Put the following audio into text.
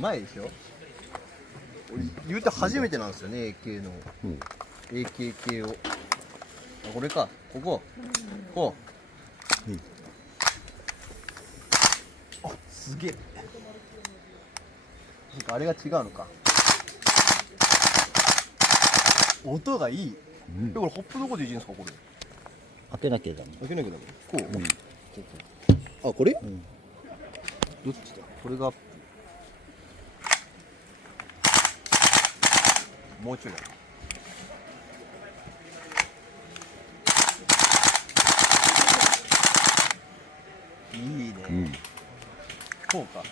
前でしょ。俺言うて初めてなんですよね、AK の、AK 系を。あ、これか、こう、あ、すげえ。なんかあれが違うのか。音がいい。これホップどこでいじるんですか、これ。開けなきゃダメ。開けなきゃダメ。こう。あ、これ？どっちだ。これが。もうちょいだ。いいね。こうか。